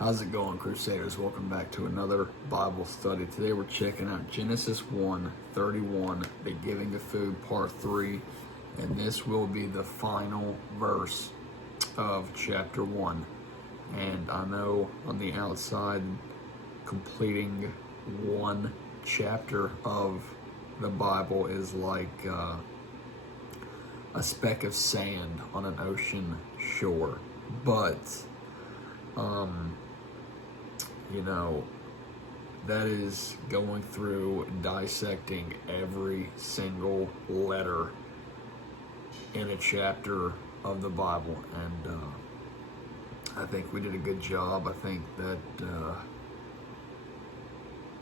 How's it going, Crusaders? Welcome back to another Bible study. Today we're checking out Genesis 1:31, the giving of food, part 3, and this will be the final verse of chapter 1. And I know on the outside, completing one chapter of the Bible is like a speck of sand on an ocean shore, but that is going through dissecting every single letter in a chapter of the Bible, and I think we did a good job. I think that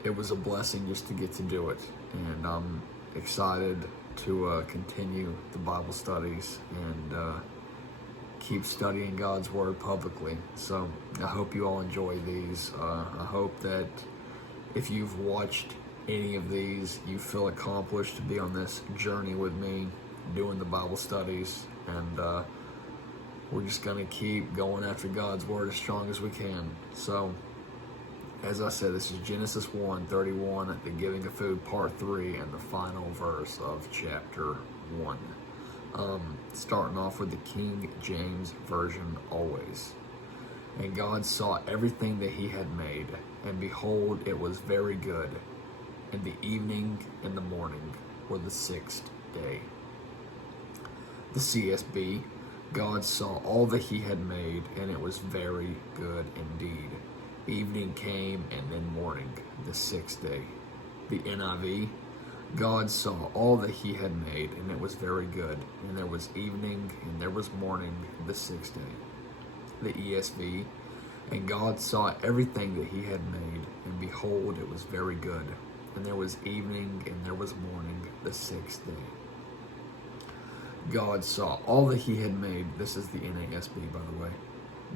it was a blessing just to get to do it, and I'm excited to continue the Bible studies and keep studying God's Word publicly. So I hope you all enjoy these. I hope that if you've watched any of these, you feel accomplished to be on this journey with me, doing the Bible studies, and we're just going to keep going after God's Word as strong as we can. So, as I said, this is Genesis 1:31, the giving of food, part 3, and the final verse of chapter 1. Starting off with the King James Version always. And God saw everything that he had made, and behold, it was very good. And the evening and the morning were the sixth day. The CSB, God saw all that he had made, and it was very good indeed. Evening came, and then morning, the sixth day. The NIV, God saw all that he had made, and it was very good. And there was evening, and there was morning, the sixth day. The ESV, and God saw everything that he had made, and behold, it was very good. And there was evening, and there was morning, the sixth day. God saw all that he had made. This is the NASB, by the way.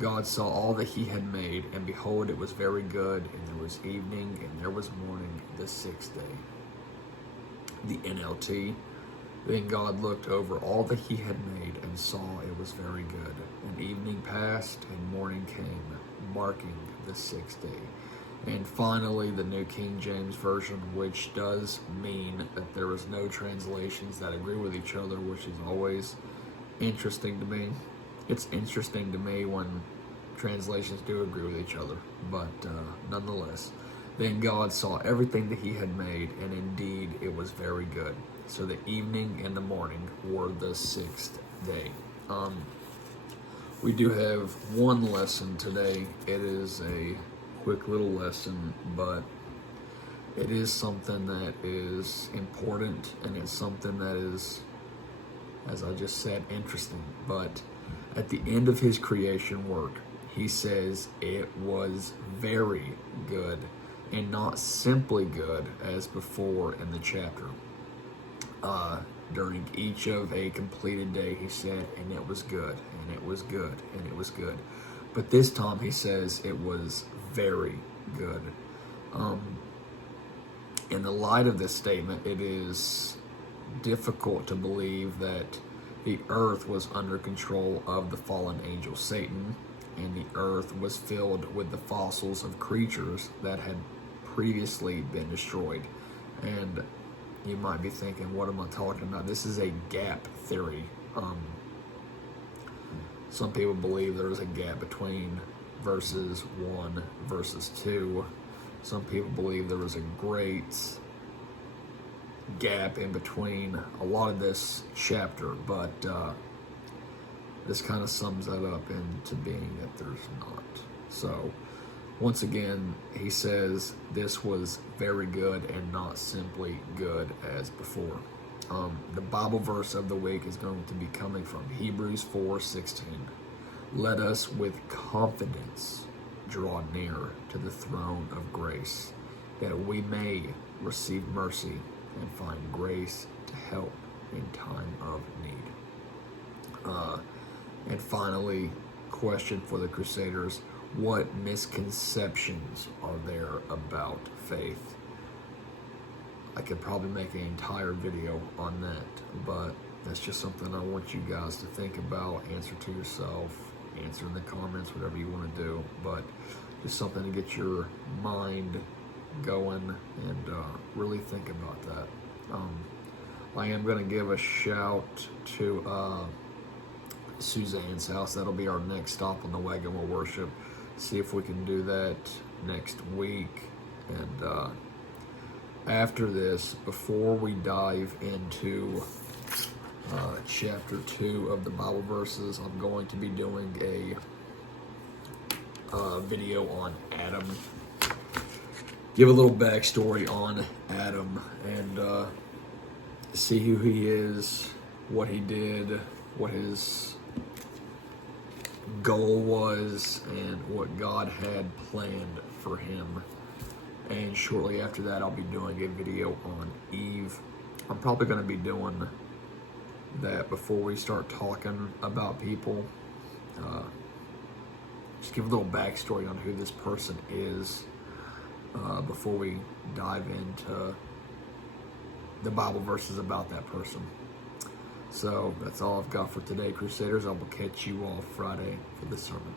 God saw all that he had made, and behold, it was very good. And there was evening, and there was morning, the sixth day. The NLT, then God looked over all that he had made and saw it was very good. And evening passed and morning came, marking the sixth day. And finally, the New King James Version, which does mean that there is no translations that agree with each other, which is always interesting to me. It's interesting to me when translations do agree with each other, but nonetheless. Then God saw everything that he had made, and indeed it was very good. So the evening and the morning were the sixth day. We do have one lesson today. It is a quick little lesson, but it is something that is important, and it's something that is, as I just said, interesting. But at the end of his creation work, he says it was very good, and not simply good as before in the chapter. During each of a completed day, he said, and it was good, and it was good, and it was good. But this time he says it was very good. In the light of this statement, it is difficult to believe that the earth was under control of the fallen angel Satan, and the earth was filled with the fossils of creatures that had previously been destroyed. And you might be thinking, what am I talking about? This is a gap theory. Some people believe there is a gap between verses 1, verses 2. Some people believe there was a great gap in between a lot of this chapter, but this kind of sums that up into being that there's not. So, once again, he says this was very good and not simply good as before. The Bible verse of the week is going to be coming from Hebrews 4:16. Let us with confidence draw near to the throne of grace, that we may receive mercy and find grace to help in time of need. And finally, question for the Crusaders: what misconceptions are there about faith? I could probably make an entire video on that, but that's just something I want you guys to think about, answer to yourself, answer in the comments, whatever you want to do. But just something to get your mind going and really think about that. I am going to give a shout to Suzanne's house. That'll be our next stop on the wagon of worship. See if we can do that next week. And after this, before we dive into chapter 2 of the Bible verses, I'm going to be doing a video on Adam. Give a little backstory on Adam and see who he is, what he did, what his goal was, and what God had planned for him. And shortly after that, I'll be doing a video on Eve. I'm probably going to be doing that before we start talking about people. Just give a little backstory on who this person is before we dive into the Bible verses about that person. So that's all I've got for today, Crusaders. I will catch you all Friday for the sermon.